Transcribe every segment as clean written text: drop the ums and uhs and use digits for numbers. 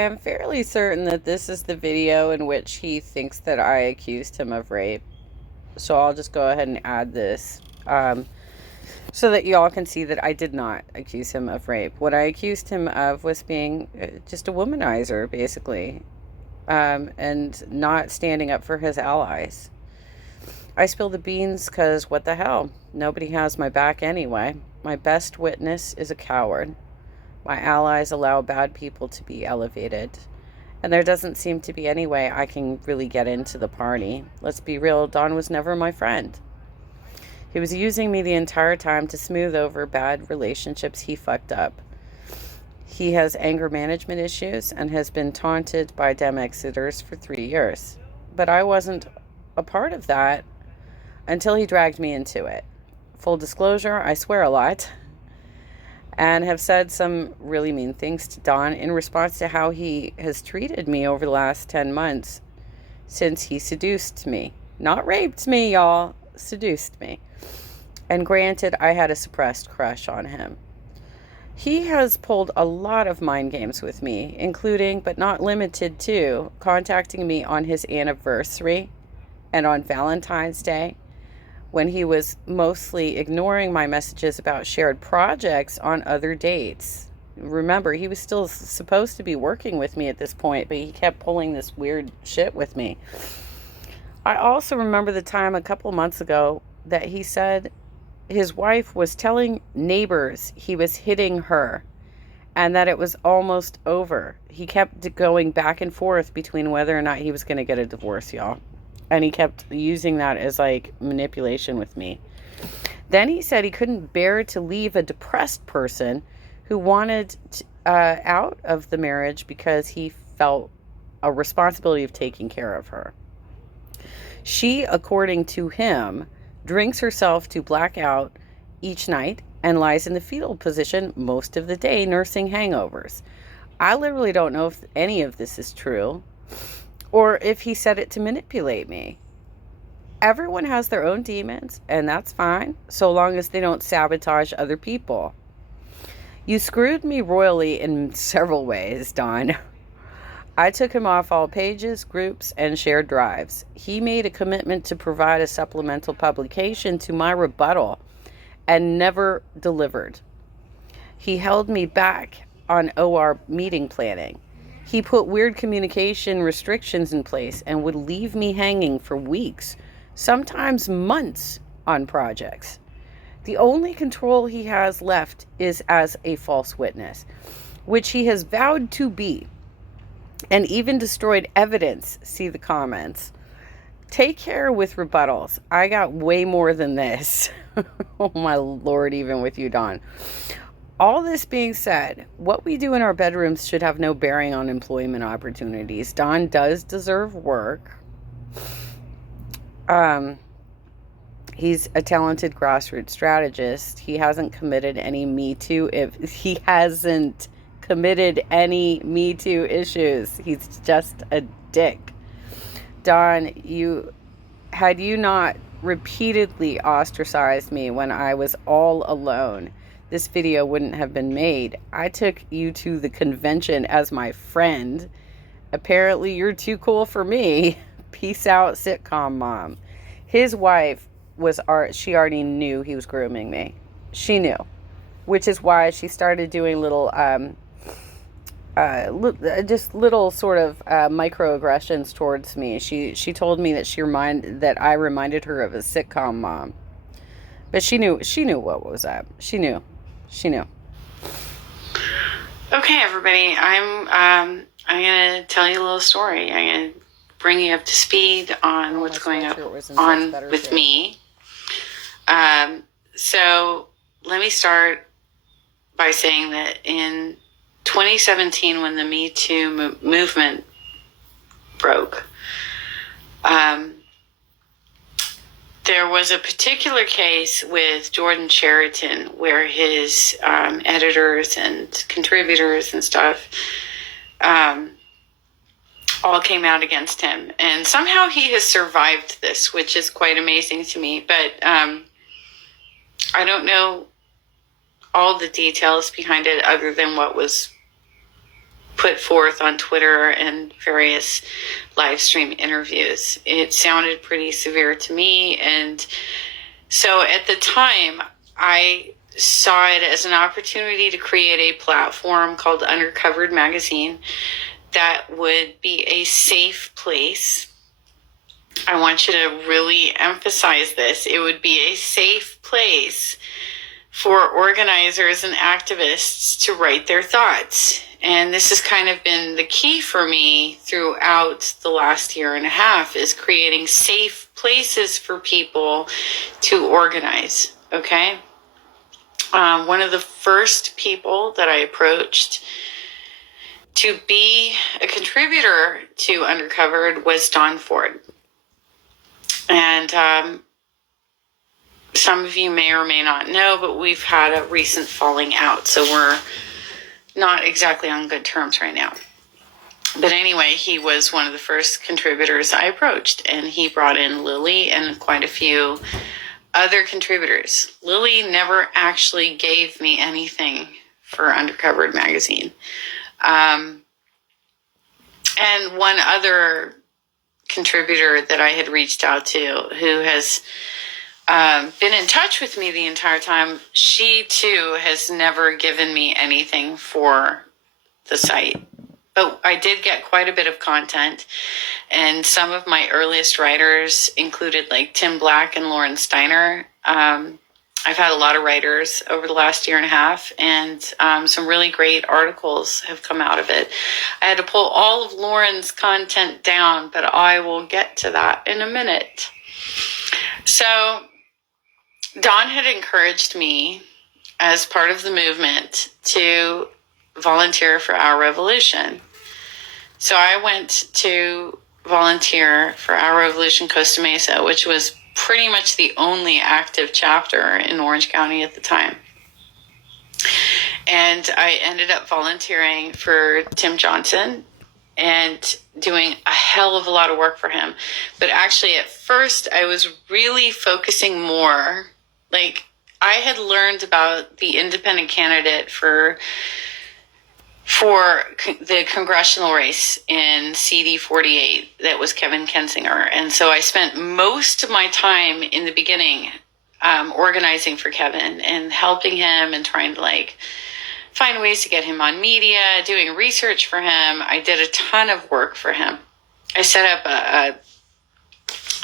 am fairly certain that this is the video in which he thinks that I accused him of rape. So I'll just go ahead and add this so that y'all can see that I did not accuse him of rape. What I accused him of was being just a womanizer, basically, and not standing up for his allies. I spill the beans because what the hell? Nobody has my back anyway. My best witness is a coward. My allies allow bad people to be elevated. And there doesn't seem to be any way I can really get into the party. Let's be real, Don was never my friend. He was using me the entire time to smooth over bad relationships he fucked up. He has anger management issues and has been taunted by Dem Exiters for 3 years. But I wasn't a part of that until he dragged me into it. Full disclosure, I swear a lot and have said some really mean things to Don in response to how he has treated me over the last 10 months since he seduced me. Not raped me, y'all. Seduced me. And granted, I had a suppressed crush on him. He has pulled a lot of mind games with me, including, but not limited to, contacting me on his anniversary and on Valentine's Day, when he was mostly ignoring my messages about shared projects on other dates. Remember, he was still supposed to be working with me at this point, but he kept pulling this weird shit with me. I also remember the time a couple months ago that he said his wife was telling neighbors he was hitting her and that it was almost over. He kept going back and forth between whether or not he was going to get a divorce, y'all. And he kept using that as like manipulation with me. Then he said he couldn't bear to leave a depressed person who wanted out of the marriage because he felt a responsibility of taking care of her. She, according to him, drinks herself to blackout each night and lies in the fetal position most of the day nursing hangovers. I literally don't know if any of this is true, or if he said it to manipulate me. Everyone has their own demons, and that's fine, so long as they don't sabotage other people. You screwed me royally in several ways, Don. I took him off all pages, groups, and shared drives. He made a commitment to provide a supplemental publication to my rebuttal and never delivered. He held me back on OR meeting planning. He put weird communication restrictions in place and would leave me hanging for weeks, sometimes months, on projects. The only control he has left is as a false witness, which he has vowed to be, and even destroyed evidence. See the comments. Take care with rebuttals. I got way more than this. Oh my Lord, even with you, Don. All this being said, what we do in our bedrooms should have no bearing on employment opportunities. Don does deserve work. He's a talented grassroots strategist. He hasn't committed any Me Too. If he hasn't committed any Me Too issues, he's just a dick. Don, had you not repeatedly ostracized me when I was all alone, this video wouldn't have been made. I took you to the convention as my friend. Apparently you're too cool for me. Peace out, sitcom mom. His wife she already knew he was grooming me. She knew, which is why she started doing little just little sort of microaggressions towards me. She told me that I reminded her of a sitcom mom. But she knew what was up. She knew. Okay, everybody, I'm gonna tell you a little story. I'm gonna bring you up to speed on what's going on with me. So let me start by saying that in 2017, when the Me Too movement broke, there was a particular case with Jordan Chariton where his editors and contributors and stuff all came out against him. And somehow he has survived this, which is quite amazing to me. But I don't know all the details behind it other than what was put forth on Twitter and various live stream interviews. It sounded pretty severe to me. And so at the time, I saw it as an opportunity to create a platform called Undercovered Magazine that would be a safe place. I want you to really emphasize this. It would be a safe place for organizers and activists to write their thoughts. And this has kind of been the key for me throughout the last year and a half, is creating safe places for people to organize. Okay. One of the first people that I approached to be a contributor to Undercovered was Dawn Ford. And some of you may or may not know, but we've had a recent falling out. So we're not exactly on good terms right now. But anyway, he was one of the first contributors I approached, and he brought in Lily and quite a few other contributors. Lily never actually gave me anything for Undercovered Magazine. And one other contributor that I had reached out to, who has been in touch with me the entire time, she too has never given me anything for the site. But I did get quite a bit of content, and some of my earliest writers included like Tim Black and Lauren Steiner. I've had a lot of writers over the last year and a half, and some really great articles have come out of it. I had to pull all of Lauren's content down, but I will get to that in a minute. So Dawn had encouraged me, as part of the movement, to volunteer for Our Revolution. So I went to volunteer for Our Revolution Costa Mesa, which was pretty much the only active chapter in Orange County at the time. And I ended up volunteering for Tim Johnson and doing a hell of a lot of work for him. But actually, at first, I was really focusing more. Like, I had learned about the independent candidate for the congressional race in CD 48 that was Kevin Kinzinger. And so I spent most of my time in the beginning organizing for Kevin and helping him and trying to find ways to get him on media, doing research for him. I did a ton of work for him. I set up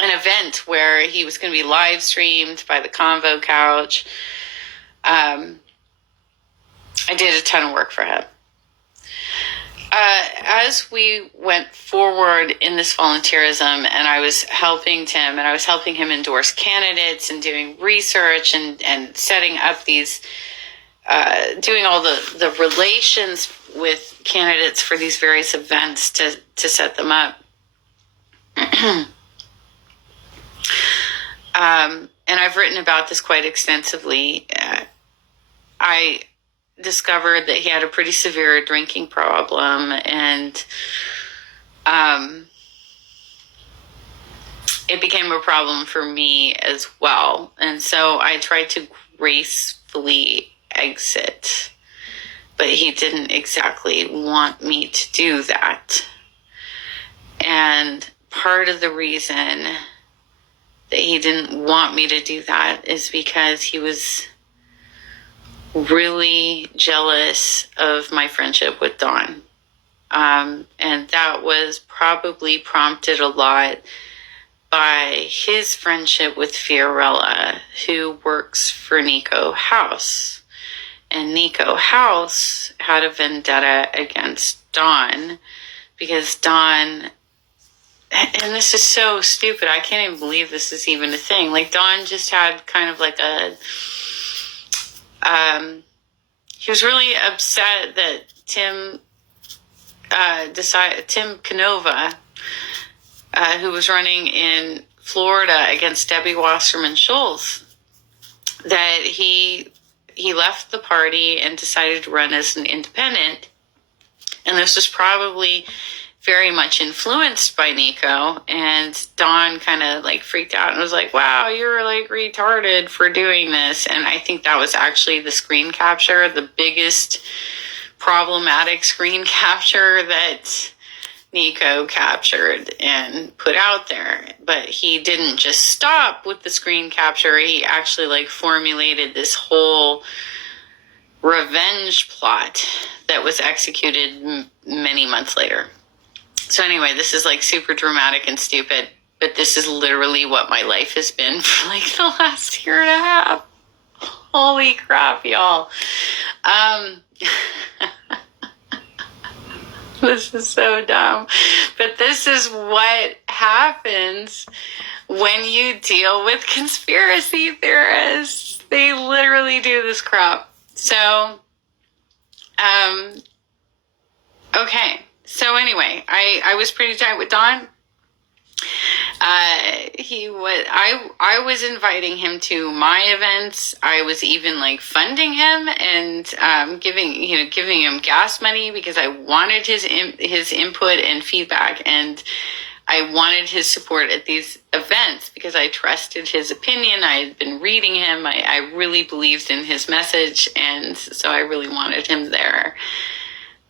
an event where he was going to be live streamed by the Convo Couch. I did a ton of work for him. As we went forward in this volunteerism, and I was helping Tim, and I was helping him endorse candidates and doing research and setting up these, doing all the relations with candidates for these various events to set them up. And I've written about this quite extensively. I discovered that he had a pretty severe drinking problem, and it became a problem for me as well. And so I tried to gracefully exit, but he didn't exactly want me to do that. And part of the reason that he didn't want me to do that is because he was really jealous of my friendship with Dawn. And that was probably prompted a lot by his friendship with Fiorella, who works for Nico House. And Nico House had a vendetta against Dawn because Dawn, and this is so stupid, I can't even believe this is even a thing. Dawn just had kind of he was really upset that Tim Canova, who was running in Florida against Debbie Wasserman Schultz, that he left the party and decided to run as an independent. And this was probably very much influenced by Nico, and Dawn kind of freaked out and was like, wow, you're retarded for doing this. And I think that was actually the screen capture. The biggest problematic screen capture that Nico captured and put out there. But he didn't just stop with the screen capture. He actually like formulated this whole revenge plot that was executed many months later. So anyway, this is like super dramatic and stupid, but this is literally what my life has been for like the last year and a half. Holy crap, y'all. This is so dumb. But this is what happens when you deal with conspiracy theorists. They literally do this crap. So, okay. So anyway, I was pretty tight with Don. I was inviting him to my events. I was even like funding him and giving him gas money because I wanted his input and feedback, and I wanted his support at these events because I trusted his opinion. I had been reading him. I really believed in his message, and so I really wanted him there.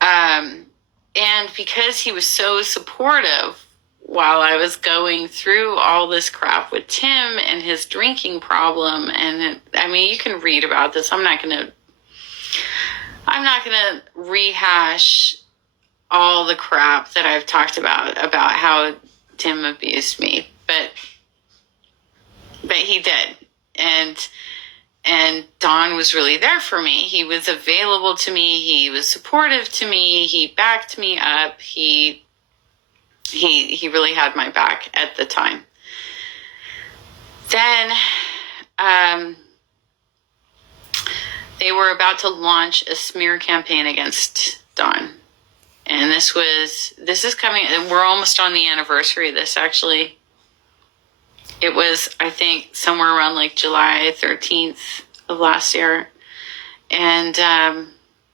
And because he was so supportive while I was going through all this crap with Tim and his drinking problem, and I mean, you can read about this. I'm not gonna rehash all the crap that I've talked about how Tim abused me, but he did, and Don was really there for me. He was available to me. He was supportive to me. He backed me up. He really had my back at the time. Then, they were about to launch a smear campaign against Don. And this is coming, we're almost on the anniversary of this, actually. It was, I think, somewhere around like July 13th of last year. And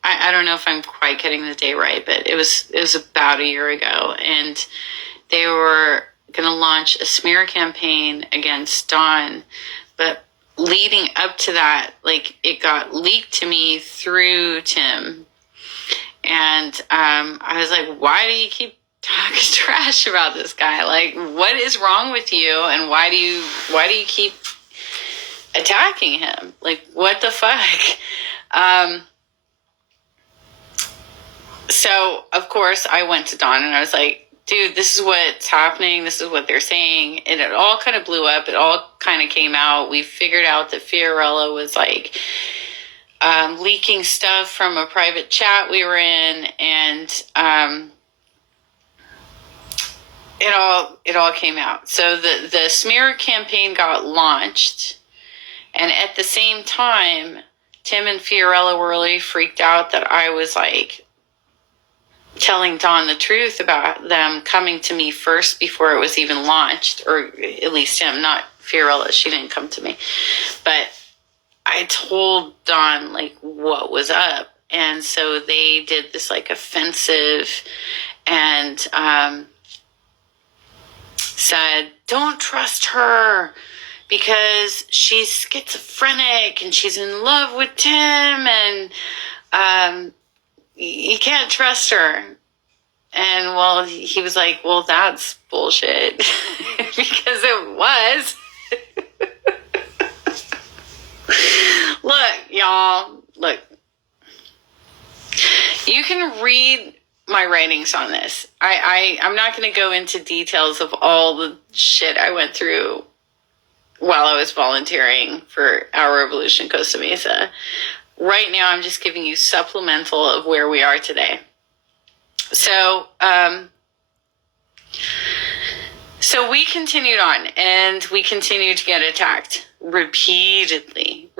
I don't know if I'm quite getting the day right, but it was about a year ago. And they were going to launch a smear campaign against Don. But leading up to that, like, it got leaked to me through Tim. And I was like, why do you keep talking trash about this guy? Like, what is wrong with you? And why do you keep attacking him? Like, what the fuck? So of course I went to Don and I was like, dude, this is what's happening. This is what they're saying. And it all kind of blew up. It all kind of came out. We figured out that Fiorella was like, leaking stuff from a private chat we were in, and it all came out. So the smear campaign got launched, and at the same time, Tim and Fiorella were really freaked out that I was like telling Don the truth about them coming to me first before it was even launched, or at least Tim, not Fiorella. She didn't come to me, but I told Don like what was up. And so they did this like offensive and said, don't trust her because she's schizophrenic and she's in love with Tim, and you can't trust her. And well, he was like, well, that's bullshit. Because it was. Look, y'all, look. You can read my writings on this. I'm not going to go into details of all the shit I went through while I was volunteering for Our Revolution Costa Mesa. Right now, I'm just giving you supplemental of where we are today. So we continued on, and we continued to get attacked repeatedly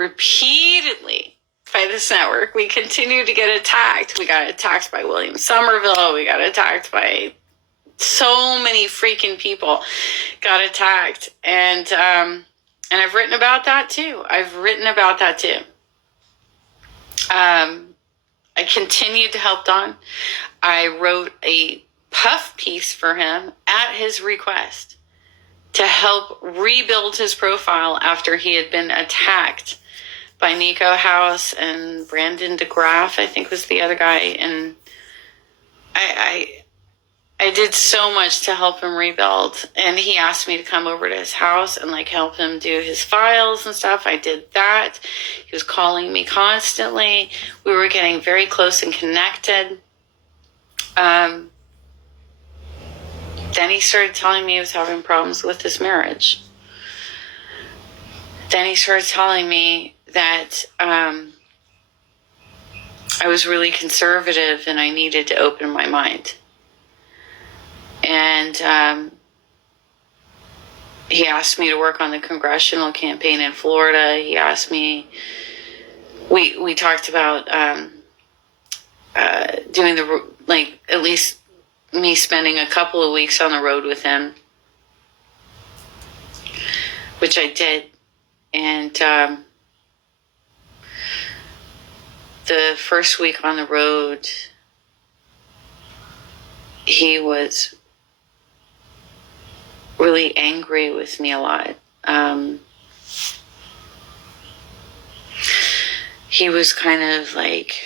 by this network. We continued to get attacked. We got attacked by William Somerville. We got attacked by so many freaking people. Got attacked, and I've written about that too. I continued to help Don. I wrote a puff piece for him at his request to help rebuild his profile after he had been attacked by Nico House, and Brandon DeGraff, I think, was the other guy. And I did so much to help him rebuild. And he asked me to come over to his house and like help him do his files and stuff. I did that. He was calling me constantly. We were getting very close and connected. Then he started telling me he was having problems with his marriage. Then he started telling me that I was really conservative and I needed to open my mind. And he asked me to work on the congressional campaign in Florida. He asked me, we talked about doing the, like, at least me spending a couple of weeks on the road with him, which I did. And the first week on the road, he was really angry with me a lot. He was kind of like,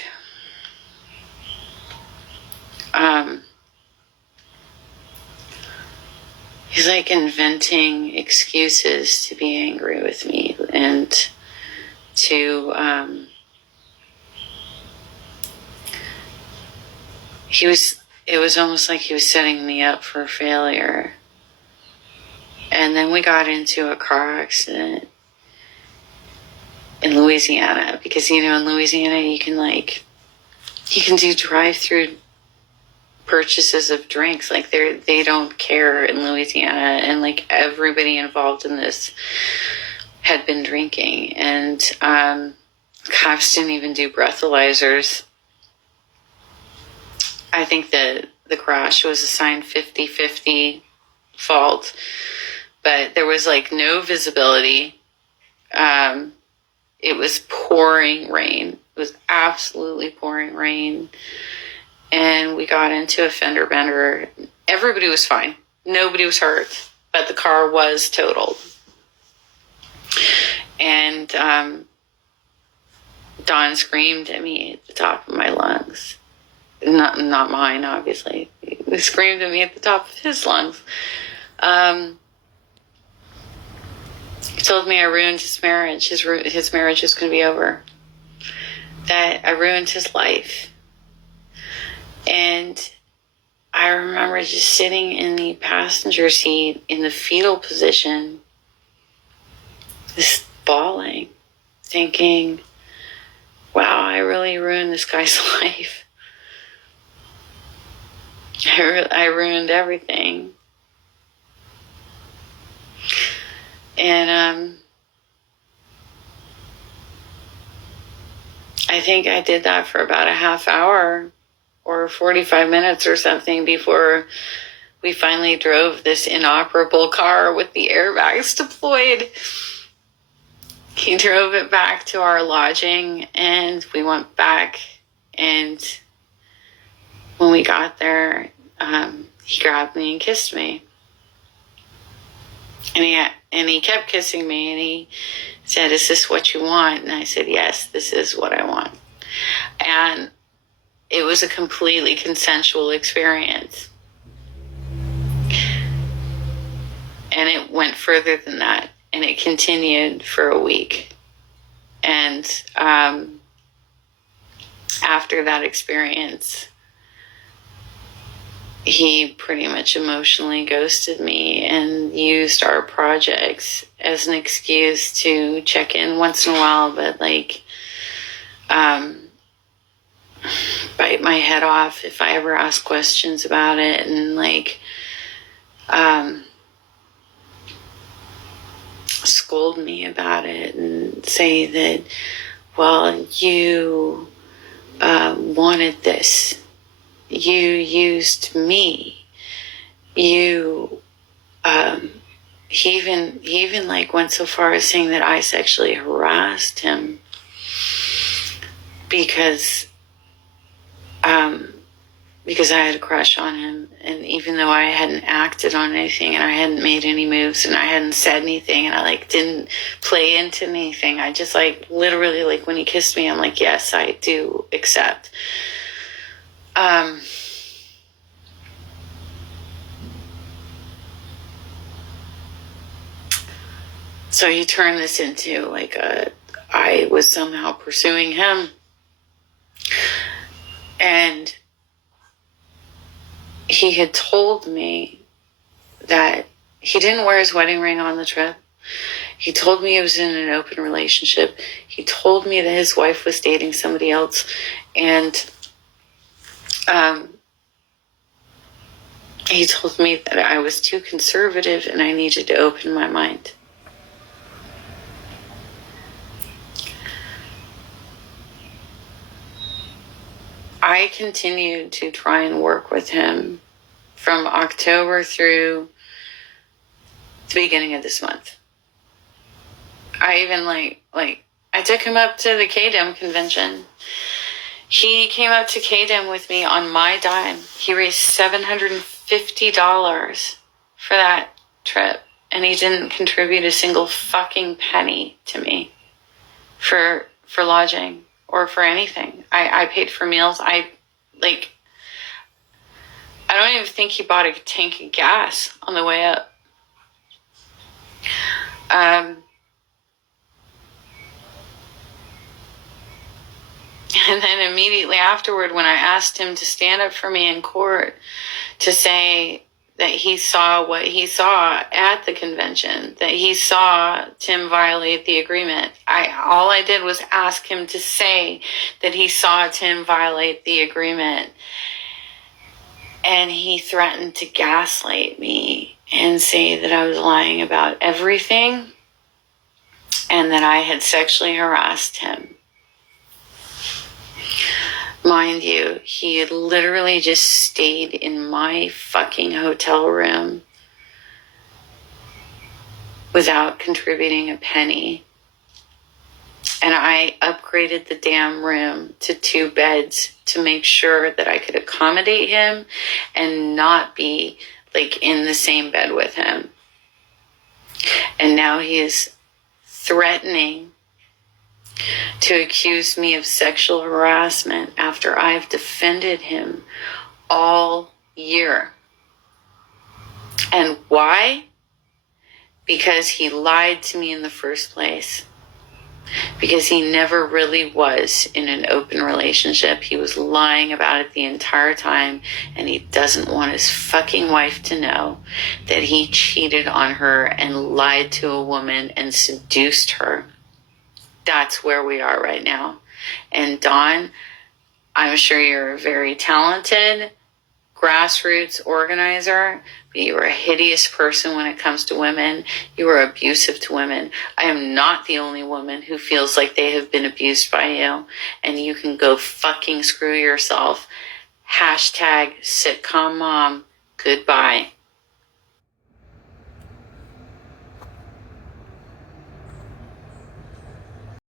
he's like inventing excuses to be angry with me and to, it was almost like he was setting me up for failure. And then we got into a car accident in Louisiana, because, you know, in Louisiana you can do drive-through purchases of drinks. Like, they don't care in Louisiana, and like everybody involved in this had been drinking, and cops didn't even do breathalyzers. I think that the crash was assigned 50-50 fault, but there was like no visibility. It was pouring rain. It was absolutely pouring rain. And we got into a fender bender. Everybody was fine. Nobody was hurt, but the car was totaled. And Don screamed at me at the top of my lungs. Not mine, obviously. He screamed at me at the top of his lungs. He told me I ruined his marriage. His marriage was going to be over. That I ruined his life. And I remember just sitting in the passenger seat in the fetal position, just bawling, thinking, wow, I really ruined this guy's life. I ruined everything. And I think I did that for about a half hour or 45 minutes or something before we finally drove this inoperable car with the airbags deployed. He drove it back to our lodging, and we went back, and when we got there, he grabbed me and kissed me. And he kept kissing me, and he said, "Is this what you want?" And I said, "Yes, this is what I want." And it was a completely consensual experience. And it went further than that, and it continued for a week. And after that experience, he pretty much emotionally ghosted me and used our projects as an excuse to check in once in a while, but like bite my head off if I ever ask questions about it, and like scold me about it and say that, well, you wanted this. You used me. You, he even like went so far as saying that I sexually harassed him because I had a crush on him. And even though I hadn't acted on anything and I hadn't made any moves and I hadn't said anything and I like didn't play into anything, I just like literally like when he kissed me, I'm like, yes, I do accept. So he turned this into like I was somehow pursuing him. And he had told me that he didn't wear his wedding ring on the trip. He told me he was in an open relationship. He told me that his wife was dating somebody else. And he told me that I was too conservative and I needed to open my mind. I continued to try and work with him from October through the beginning of this month. I even I took him up to the KDEM convention. He came up to KDEM with me on my dime. He raised $750 for that trip, and he didn't contribute a single fucking penny to me for lodging or for anything. I paid for meals. I don't even think he bought a tank of gas on the way up. And then immediately afterward, when I asked him to stand up for me in court to say that he saw what he saw at the convention, that he saw Tim violate the agreement, all I did was ask him to say that he saw Tim violate the agreement. And he threatened to gaslight me and say that I was lying about everything and that I had sexually harassed him. Mind you, he had literally just stayed in my fucking hotel room without contributing a penny. And I upgraded the damn room to 2 beds to make sure that I could accommodate him and not be like in the same bed with him. And now he is threatening to accuse me of sexual harassment after I've defended him all year. And why? Because he lied to me in the first place. Because he never really was in an open relationship. He was lying about it the entire time, and he doesn't want his fucking wife to know that he cheated on her and lied to a woman and seduced her. That's where we are right now. And Dawn, I'm sure you're a very talented grassroots organizer, but you are a hideous person when it comes to women. You are abusive to women. I am not the only woman who feels like they have been abused by you, and you can go fucking screw yourself. #sitcom mom. Goodbye.